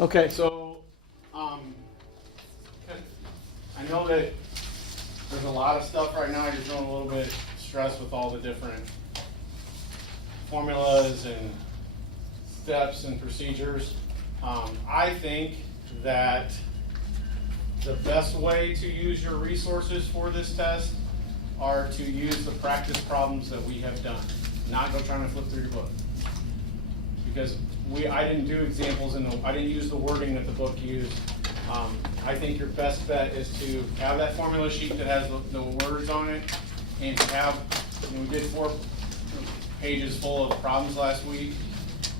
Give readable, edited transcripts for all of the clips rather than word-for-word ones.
Okay, so I know that there's a lot of stuff right now. You're feeling a little bit stressed with all the different formulas and steps and procedures. I think that the best way to use your resources for this test are to use the practice problems that we have done, not go trying to flip through your book. Because I didn't do examples I didn't use the wording that the book used. I think your best bet is to have that formula sheet that has the words on it, and to have, we did 4 pages full of problems last week.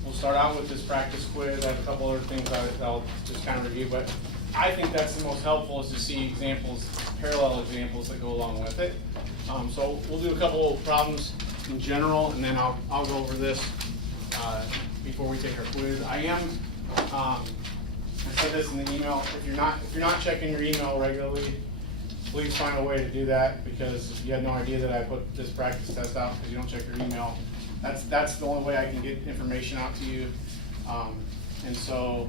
We'll start out with this practice quiz. I have a couple other things I'll just kind of review, but I think that's the most helpful, is to see examples, parallel examples that go along with it. So we'll do a couple of problems in general, and then I'll go over this before we take our quiz. I said this in the email. If you're not checking your email regularly, please find a way to do that, because you had no idea that I put this practice test out because you don't check your email. That's the only way I can get information out to you. And so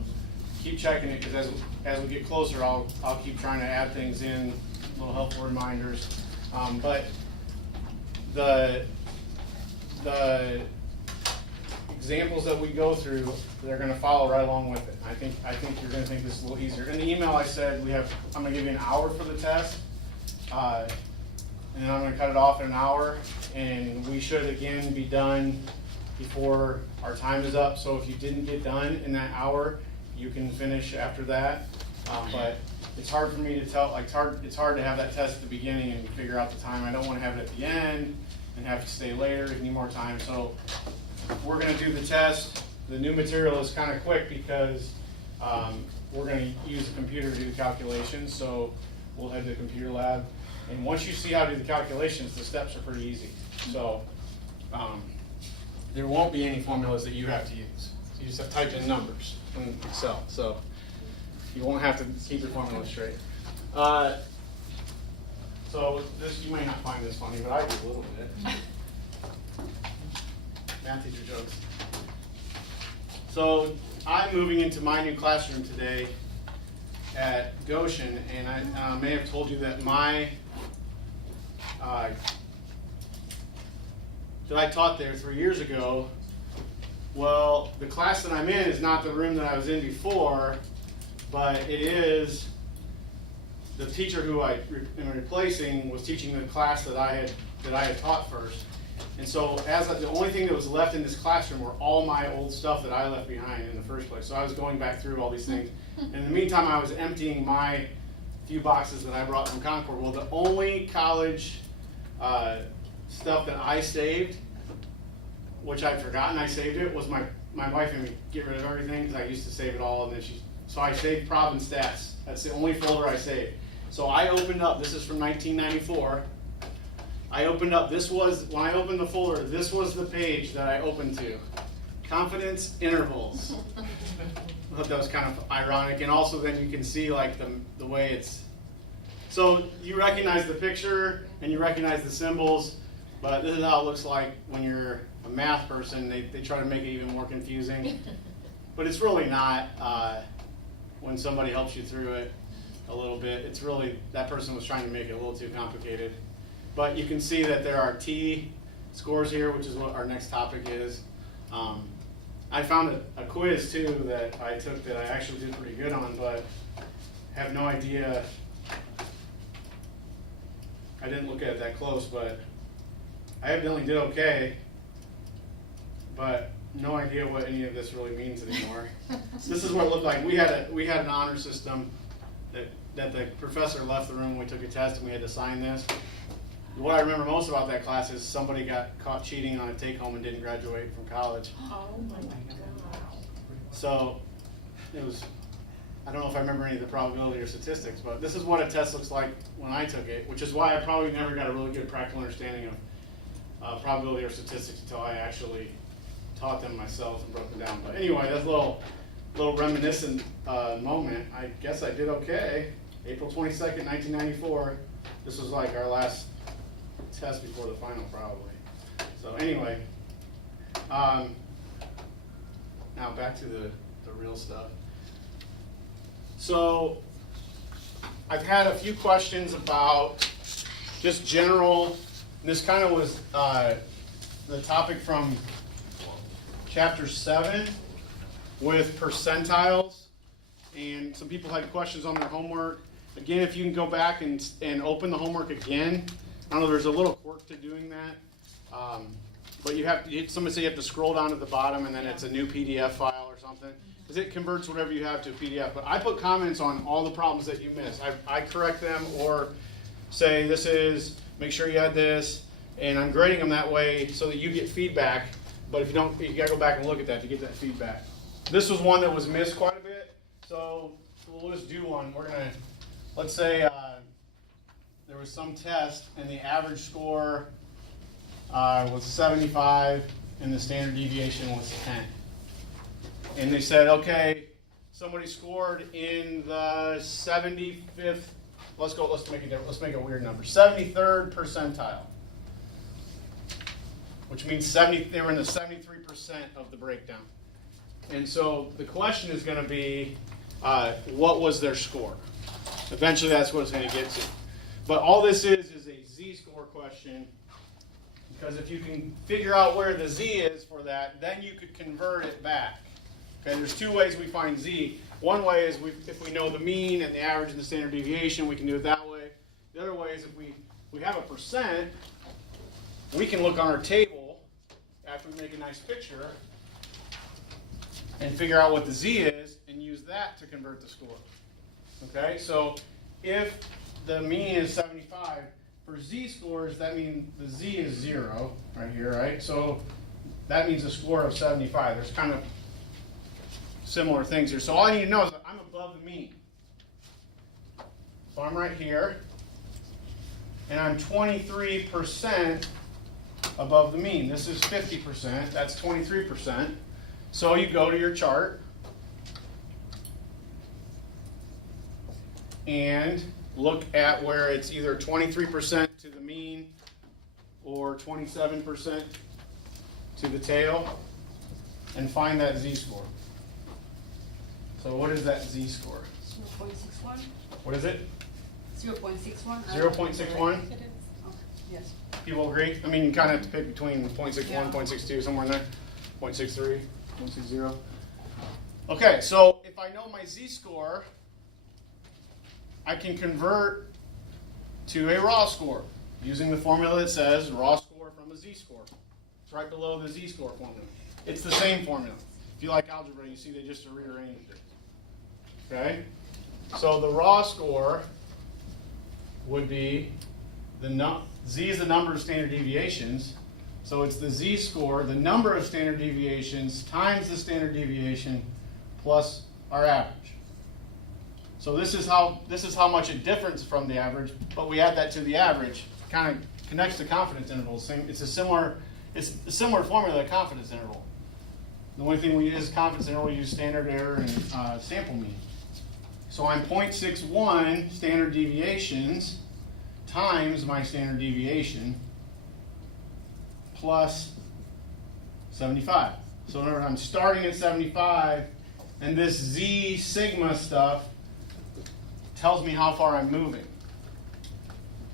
keep checking it, because as we get closer, I'll keep trying to add things in, little helpful reminders. But the examples that we go through, they're going to follow right along with it. I think you're going to think this is a little easier. In the email I said I'm going to give you an hour for the test, and then I'm going to cut it off in an hour, and we should again be done before our time is up. So if you didn't get done in that hour, you can finish after that. But it's hard for me to tell. Like it's hard to have that test at the beginning and figure out the time. I don't want to have it at the end and have to stay later if you need more time. So we're going to do the test. The new material is kind of quick because we're going to use a computer to do the calculations. So we'll head to the computer lab. And once you see how to do the calculations, the steps are pretty easy. So there won't be any formulas that you have to use. So you just have to type in numbers in Excel. So you won't have to keep your formula straight. So this, you may not find this funny, but I do a little bit. Math teacher jokes. So I'm moving into my new classroom today at Goshen, and I may have told you that that I taught there 3 years ago. Well, the class that I'm in is not the room that I was in before, but it is the teacher who I am replacing was teaching the class that I had taught first. And so the only thing that was left in this classroom were all my old stuff that I left behind in the first place. So I was going back through all these things. And in the meantime, I was emptying my few boxes that I brought from Concord. Well, the only college stuff that I saved, which I'd forgotten I saved it, was my wife and me get rid of everything, because I used to save it all, and then so I saved Prob and Stats. That's the only folder I saved. So I opened up, this is from 1994. I opened up, when I opened the folder, this was the page that I opened to. Confidence intervals. I thought that was kind of ironic, and also then you can see like the way it's, so you recognize the picture and you recognize the symbols, but this is how it looks like when you're a math person. They try to make it even more confusing, but it's really not. When somebody helps you through it a little bit, it's really, that person was trying to make it a little too complicated. But you can see that there are T scores here, which is what our next topic is. I found a quiz too that I took that I actually did pretty good on, but have no idea. I didn't look at it that close, but I evidently did okay, but no idea what any of this really means anymore. This is what it looked like. We had an honor system that the professor left the room when we took a test, and we had to sign this. What I remember most about that class is somebody got caught cheating on a take-home and didn't graduate from college. Oh my God. So it was, I don't know if I remember any of the probability or statistics, but this is what a test looks like when I took it, which is why I probably never got a really good practical understanding of probability or statistics until I actually taught them myself and broke them down. But anyway, that's a little reminiscent moment. I guess I did okay. April 22nd, 1994. This was like our last test before the final, probably. So anyway, now back to the real stuff. So I've had a few questions about just general, and this kind of was the topic from chapter 7 with percentiles, and some people had questions on their homework. Again, if you can go back and open the homework again, I don't know, there's a little quirk to doing that, but you have to, somebody said you have to scroll down to the bottom and then it's a new PDF file or something, because it converts whatever you have to a PDF. But I put comments on all the problems that you miss. I correct them or say this is, make sure you add this, and I'm grading them that way so that you get feedback. But if you don't, you gotta go back and look at that to get that feedback. This was one that was missed quite a bit, so we'll just do one. We're gonna, let's say there was some test and the average score was 75 and the standard deviation was 10. And they said, okay, somebody scored in the 75th, let's make a weird number, 73rd percentile. Which means they were in the 73% of the breakdown. And so the question is going to be, what was their score? Eventually that's what it's going to get to. But all this is a z-score question, because if you can figure out where the z is for that, then you could convert it back. Okay, there's two ways we find z. One way is if we know the mean and the average and the standard deviation, we can do it that way. The other way is if we have a percent, we can look on our table after we make a nice picture and figure out what the z is and use that to convert the score. Okay, so if the mean is 75, for z-scores, that means the z is 0 right here, right? So that means a score of 75. There's kind of similar things here. So all I need to know is that I'm above the mean. So I'm right here, and I'm 23% above the mean. This is 50%, that's 23%. So you go to your chart and look at where it's either 23% to the mean or 27% to the tail and find that z-score. So what is that z-score? 0.61. What is it? 0.61. 0.61? It is. Oh, yes. People agree? I mean, you kind of have to pick between 0.61, 0.62, somewhere in there. 0.63, 0.60. Okay, so if I know my z-score, I can convert to a raw score using the formula that says raw score from a z-score. It's right below the z-score formula. It's the same formula. If you like algebra, you see they just rearranged it. Okay? So the raw score would be z is the number of standard deviations. So it's the z-score, the number of standard deviations times the standard deviation plus our average. So this is how much it differs from the average, but we add that to the average. Kind of connects to confidence intervals. It's a similar formula to confidence interval. The only thing we use confidence interval, we use standard error and sample mean. So I'm 0.61 standard deviations times my standard deviation plus 75. So in other words, I'm starting at 75, and this z sigma stuff tells me how far I'm moving.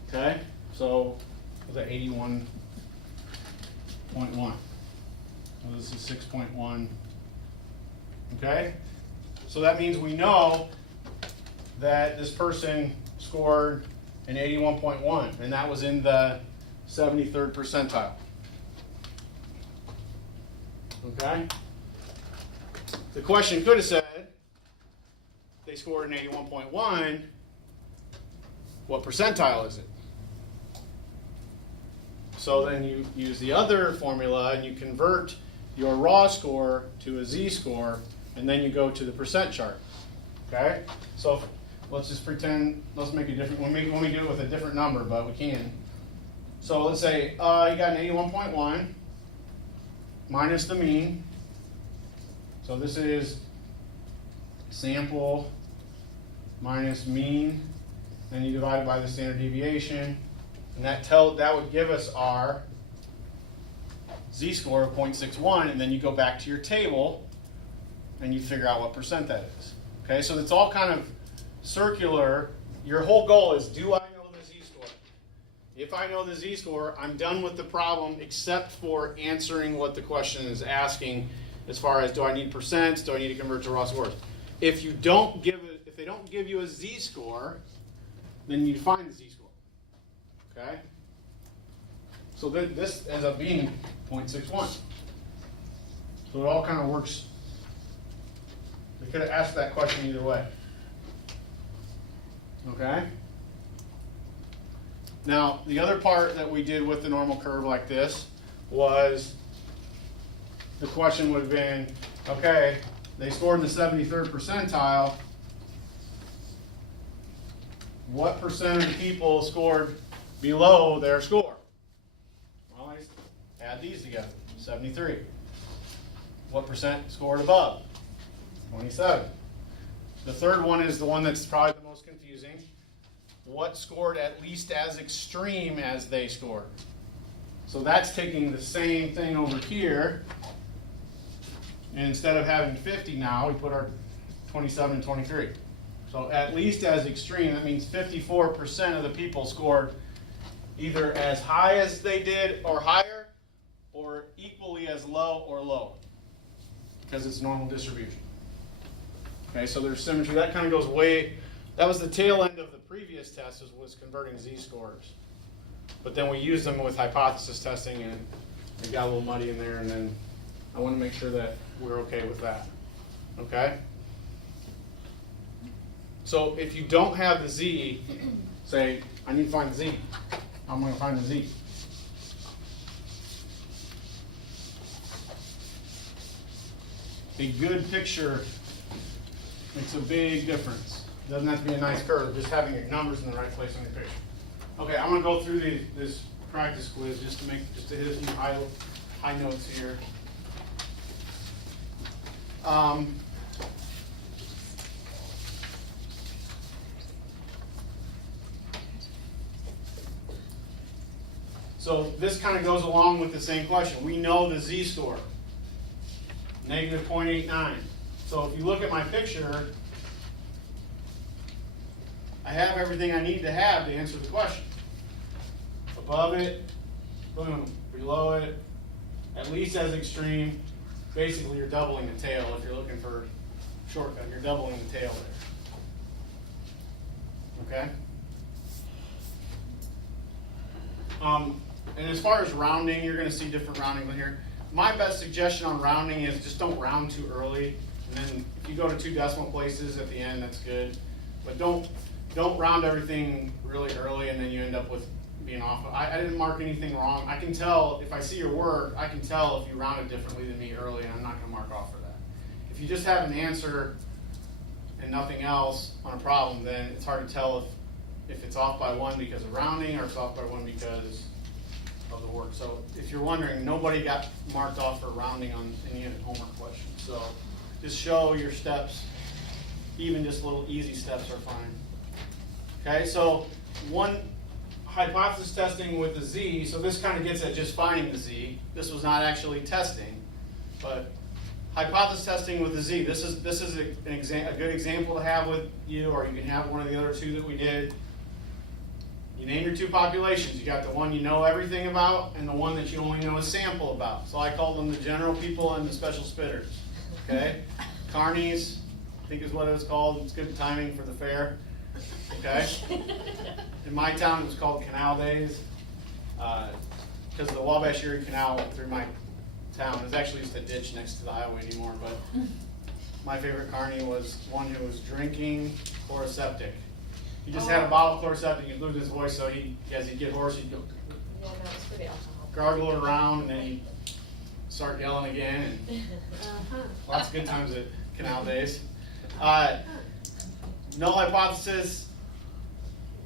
Okay? So, was that 81.1? Well, this is 6.1. Okay? So that means we know that this person scored an 81.1, and that was in the 73rd percentile. Okay? The question could have said, they scored an 81.1, what percentile is it? So then you use the other formula and you convert your raw score to a z-score, and then you go to the percent chart. Okay? So let's just pretend, let's make a different, when we do it with a different number, but we can. So let's say you got an 81.1 minus the mean. So this is sample minus mean, then you divide it by the standard deviation, and that would give us our z-score of 0.61, and then you go back to your table and you figure out what percent that is. Okay, so it's all kind of circular. Your whole goal is, do I know the z-score? If I know the z-score, I'm done with the problem except for answering what the question is asking as far as, do I need percents, do I need to convert to raw scores? If they don't give you a z-score, then you find the z-score. Okay? So this ends up being 0.61. So it all kind of works. They could have asked that question either way. Okay? Now, the other part that we did with the normal curve like this was the question would have been, okay, they scored in the 73rd percentile. What percent of the people scored below their score? Well, I just add these together. 73. What percent scored above? 27. The third one is the one that's probably the most confusing. What scored at least as extreme as they scored? So that's taking the same thing over here. And instead of having 50 now, we put our 27 and 23. So at least as extreme, that means 54% of the people scored either as high as they did or higher, or equally as low or lower, because it's normal distribution. Okay, so there's symmetry. That kind of goes way, that was the tail end of the previous test, was converting z-scores. But then we used them with hypothesis testing, and it got a little muddy in there, and then I want to make sure that we're okay with that. Okay? So if you don't have the z, say, I need to find the z. How am I going to find the z? A good picture makes a big difference. It doesn't have to be a nice curve, just having your numbers in the right place on your picture. Okay, I'm going to go through this practice quiz just to hit a few high notes here. So this kind of goes along with the same question. We know the z-score, negative 0.89. So if you look at my picture, I have everything I need to have to answer the question. Above it, boom, below it, at least as extreme. Basically, you're doubling the tail if you're looking for a shortcut. You're doubling the tail there. Okay? And as far as rounding, you're going to see different rounding here. My best suggestion on rounding is just don't round too early. And then if you go to 2 decimal places at the end, that's good. But don't round everything really early and then you end up with being off. I didn't mark anything wrong. I can tell, if I see your work, I can tell if you rounded differently than me early, and I'm not going to mark off for that. If you just have an answer and nothing else on a problem, then it's hard to tell if it's off by 1 because of rounding or it's off by 1 because of the work. So if you're wondering, nobody got marked off for rounding on any of the homework questions. So just show your steps. Even just little easy steps are fine. Okay, so one hypothesis testing with the z, so this kind of gets at just finding the z. This was not actually testing, but hypothesis testing with the z. This is a good example to have with you, or you can have one of the other 2 that we did. You name your 2 populations. You got the one you know everything about and the one that you only know a sample about. So I call them the general people and the special spitters. Okay? Carnies, I think is what it was called. It's good timing for the fair. Okay? In my town, it was called Canal Days because the Wabash Erie Canal went through my town. There's actually just a ditch next to the highway anymore, but my favorite carny was one who was drinking chloroseptic. He just had a bottle of chloroseptic, he'd lose his voice, so as he'd get hoarse, he'd go gargle it around, and then he'd start yelling again. And lots of good times at Canal Days. Null hypothesis,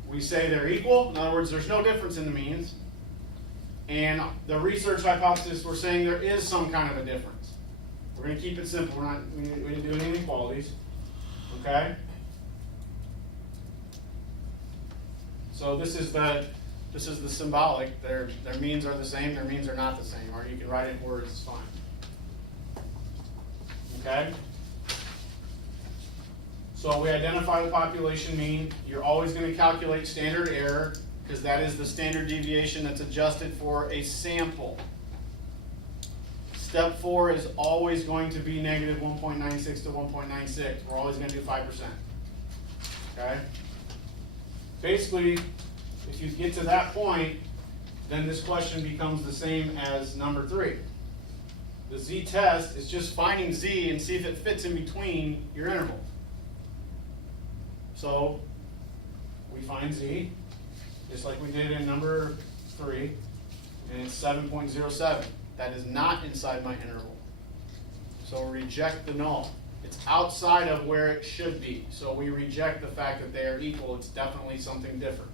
we say they're equal. In other words, there's no difference in the means. And the research hypothesis, we're saying there is some kind of a difference. We're going to keep it simple. We didn't do any inequalities. Okay? So this is the symbolic. Their means are the same, their means are not the same. Or you can write it in words, it's fine. Okay? So we identify the population mean. You're always going to calculate standard error, because that is the standard deviation that's adjusted for a sample. Step 4 is always going to be negative 1.96 to 1.96. We're always going to do 5%. Okay? Basically, if you get to that point, then this question becomes the same as number 3. The z-test is just finding z and see if it fits in between your intervals. So we find z, just like we did in number 3, and it's 7.07. That is not inside my interval. So reject the null. It's outside of where it should be. So we reject the fact that they are equal. It's definitely something different.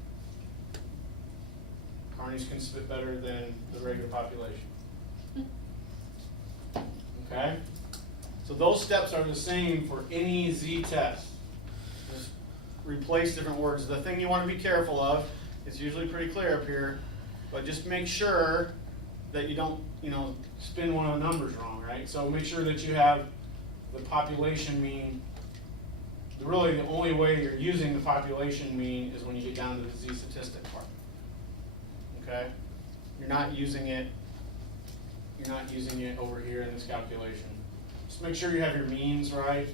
Carnies can spit better than the regular population. Okay? So those steps are the same for any z-test. Just replace different words. The thing you want to be careful of, it's usually pretty clear up here, but just make sure that you don't, spin one of the numbers wrong, right? So make sure that you have the population mean. Really, the only way you're using the population mean is when you get down to the z-statistic part. Okay? You're not using it over here in this calculation. Just make sure you have your means right.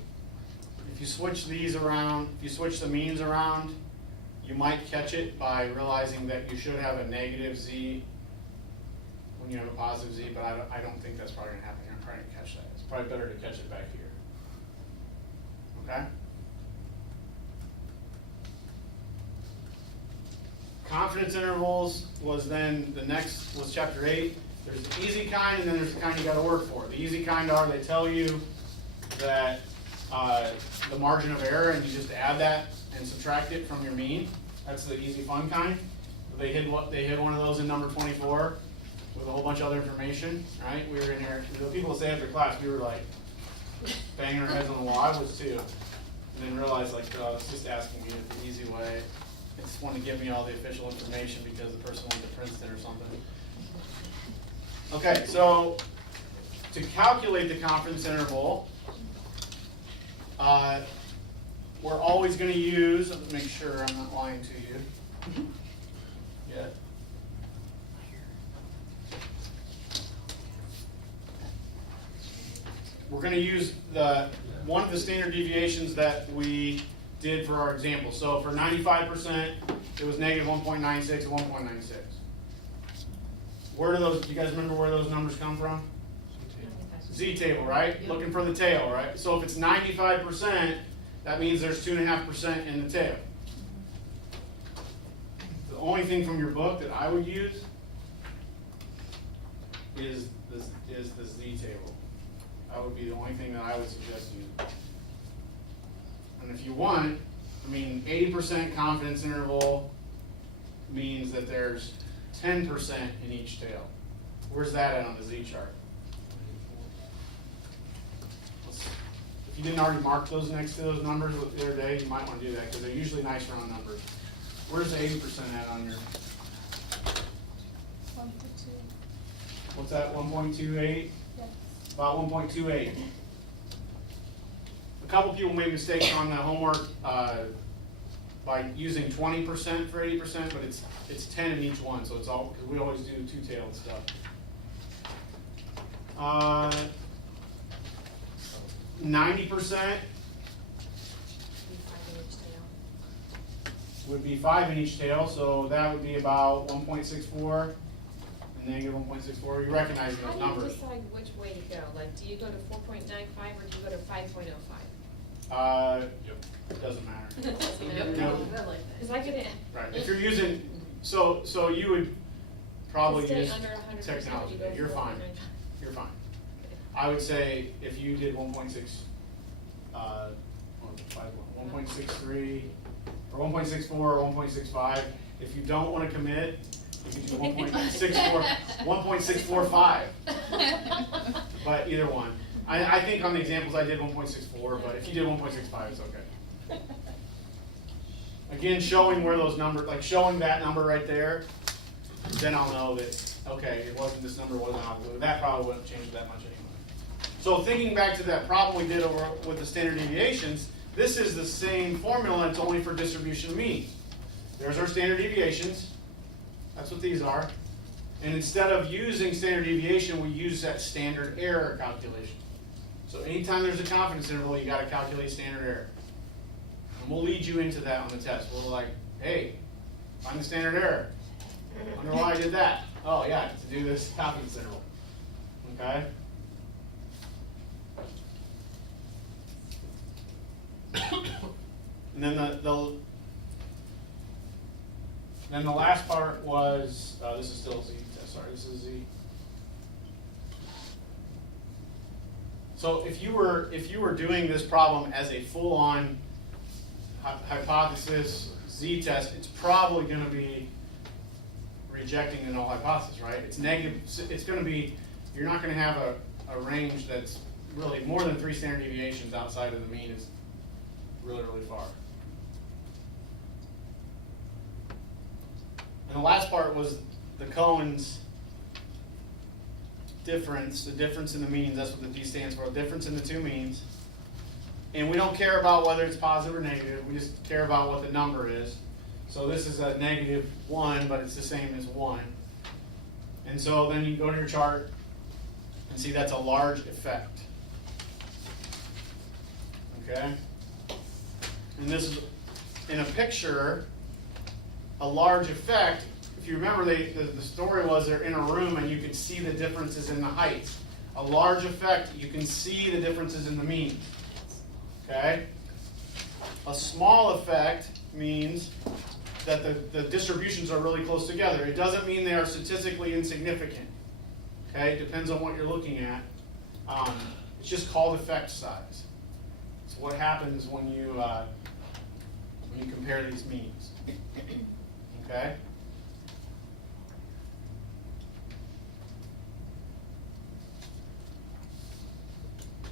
If you switch these around, if you switch the means around, you might catch it by realizing that you should have a negative z when you have a positive z, but I don't think that's probably going to happen here. I'm trying to catch that. It's probably better to catch it back here. Okay? Confidence intervals was then, the next was chapter 8. There's the easy kind, and then there's the kind you got to work for. The easy kind are, they tell you that the margin of error, and you just add that and subtract it from your mean. That's the easy fun kind. They hid one of those in number 24 with a whole bunch of other information, right? We were in here, the people that say after class, we were like banging our heads on the wall. I was too. And then realized, like, oh, it's just asking me the easy way. They just want to give me all the official information because the person went to Princeton or something. Okay, so to calculate the confidence interval, we're always going to use, let's make sure I'm not lying to you. Yeah. We're going to use one of the standard deviations that we did for our example. So for 95%, it was negative 1.96 and 1.96. Where do those, do you guys remember where those numbers come from? Z-table, right? Yep. Looking for the tail, right? So if it's 95%, that means there's 2.5% in the tail. The only thing from your book that I would use is the Z-table. That would be the only thing that I would suggest using. And if you want, 80% confidence interval means that there's 10% in each tail. Where's that at on the Z chart? If you didn't already mark those next to those numbers the other day, you might want to do that because they're usually nice round numbers. Where's the 80% at on your? 1.2. What's that, 1.28? Yes. About 1.28. A couple people made mistakes on the homework by using 20% for 80%, but it's 10 in each one, so it's all, because we always do two-tailed stuff. 90% would be 5 in each tail, so that would be about 1.64 and negative 1.64. You recognize those numbers. How do you decide which way to go? Like, do you go to 4.95 or do you go to 5.05? It doesn't matter. It doesn't matter. No. Because I could. Right. If you're using, so you would probably Stay use under 100%, technology. you go You're fine. 4.95. You're fine. I would say if you did 1.6, 1.63 or 1.64 or 1.65, if you don't want to commit, you can do 1.64, 1.645. But either one. I think on the examples I did 1.64, but if you did 1.65, it's okay. Again, showing where those numbers, like showing that number right there, then I'll know that, okay, it wasn't this number, wasn't out blue. That probably wouldn't change that much anyway. So thinking back to that problem we did over with the standard deviations, This is the same formula, it's only for distribution of means. There's our standard deviations. That's what these are. And instead of using standard deviation, we use that standard error calculation. So anytime there's a confidence interval, you got to calculate standard error. And we'll lead you into that on the test. We're like, hey, find the standard error. Wonder why I did that. Oh yeah, to do this confidence interval. Okay? And then the last part was, this is still Z test, sorry, this is Z. So if you were doing this problem as a full-on hypothesis Z test, it's probably going to be rejecting the null hypothesis, right? It's negative, it's going to be, you're not going to have a range that's really more than 3 standard deviations outside of the mean is really, really far. And the last part was the Cohen's difference, the difference in the means. That's what the D stands for, the difference in the two means. And we don't care about whether it's positive or negative, we just care about what the number is. So this is a -1, but it's the same as 1. And so then you go to your chart and see that's a large effect. Okay? And this is, in a picture, a large effect. If you remember, the story was they're in a room and you can see the differences in the height. A large effect, you can see the differences in the mean. Okay? A small effect means that the distributions are really close together. It doesn't mean they are statistically insignificant. Okay? It depends on what you're looking at. It's just called effect size. It's what happens when you compare these means. Okay?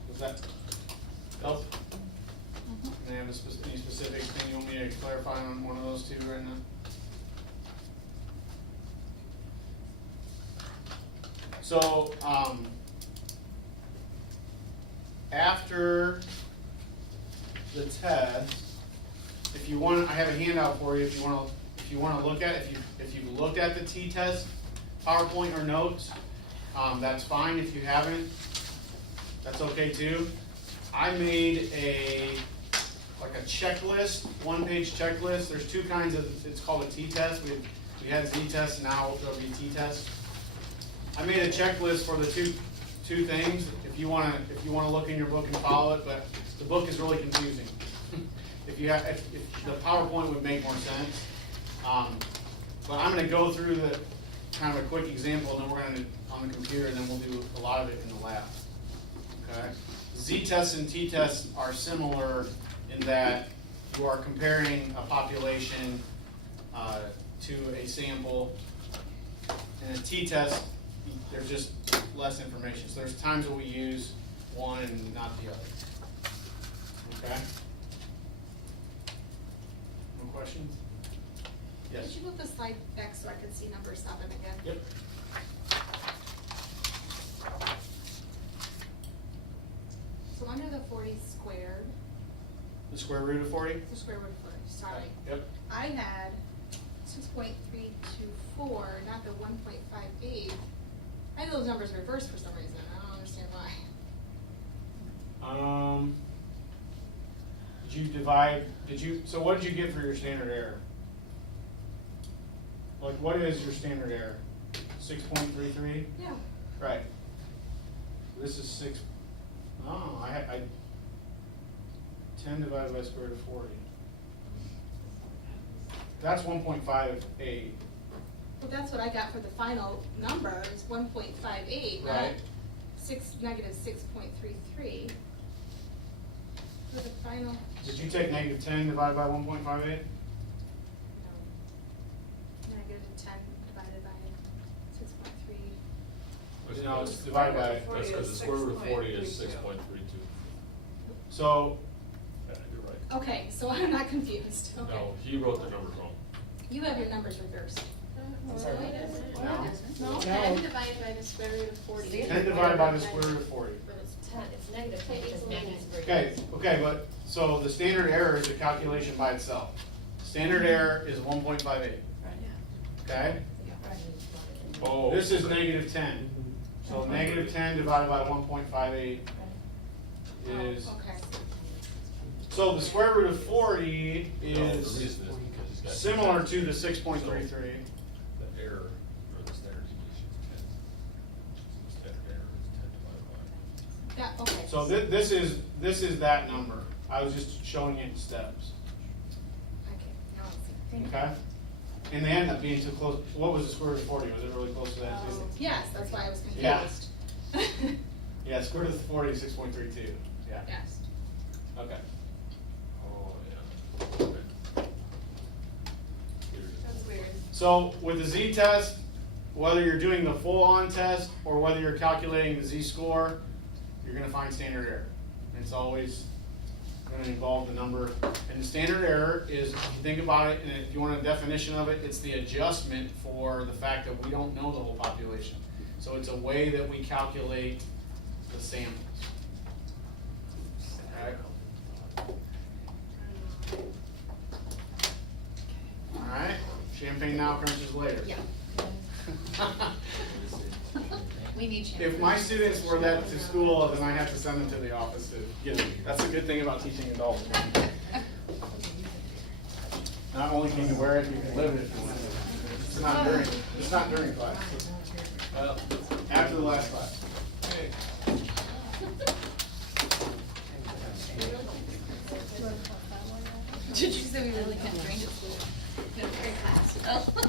Does that help? Mm-hmm. Any specific thing you want me to clarify on one of those two right now? So, after the test, if you want, I have a handout for you. If you want to look at it, if you've looked at the t-test PowerPoint or notes, that's fine. If you haven't, that's okay too. I made a checklist, 1-page checklist. There's two kinds of. It's called a t-test. We had z-test, now it'll be t-test. I made a checklist for the two things. If you want to look in your book and follow it, but the book is really confusing. If the PowerPoint would make more sense. But I'm going to go through the kind of a quick example, and then we're going to on the computer, and then we'll do a lot of it in the lab. Okay. Z-tests and t-tests are similar in that you are comparing a population to a sample. In a t-test, there's just less information. So there's times where we use one and not the other. Okay? No questions? Yes? Could you move the slide back so I could see number 7 again? Yep. So under the 40 squared, The square root of 40? the square root of 40, sorry. Yep. I had 6.324, not the 1.58. I had those numbers reversed for some reason. I don't understand why. So what did you get for your standard error? Like, what is your standard error? 6.33? Yeah. Right. This is 6. Oh, I 10 divided by the square root of 40. That's 1.58. Well, that's what I got for the final number, is 1.58, not Right. negative 6.33. For the final, Did you take negative 10 divided by 1.58? no. Negative 10 divided by 6.3. No, it's divided by. That's because the square root of 40 is 6.32. So, Yeah, you're right. Okay, so I'm not confused. Okay. No, he wrote the numbers wrong. You have your numbers reversed. no. No, 10 divided by the square root of 40. 10 divided by the square root of 40. But it's negative 10 because magnitude. Okay, but So the standard error is a calculation by itself. Standard error is 1.58, okay? Oh. This is negative 10. So negative 10 divided by 1.58 is, Okay. so the square root of 40 No, the reason is is because he's got. similar to the 6.33. The error, or the standard deviation is 10. So the standard error is 10 divided by. That, okay. So this is that number. I was just showing it in steps, Okay, now I see. okay? And they end up being too close. What was the square root of 40? Was it really close to that too? Yes, that's why I was Yeah. confused. Yeah, square root of 40 is 6.32. Yeah. Yes. Okay. Oh, yeah. Okay. Here it is. That's weird. So with the z-test, whether you're doing the full-on test or whether you're calculating the z-score, you're gonna find standard error. And it's always gonna involve the number. And the standard error is, if you think about it, and if you want a definition of it, it's the adjustment for the fact that we don't know the whole population. So it's a way that we calculate the samples. Okay? Alright, champagne now, crunches later. Yeah. We need you. If my students were that to school, then I have to send them to the office to get them. That's a good thing about teaching adults. Not only can you wear it, you can live it if you want it. It's not during class. Well, after the last class. Did you say we really can't drink at school? No, very fast.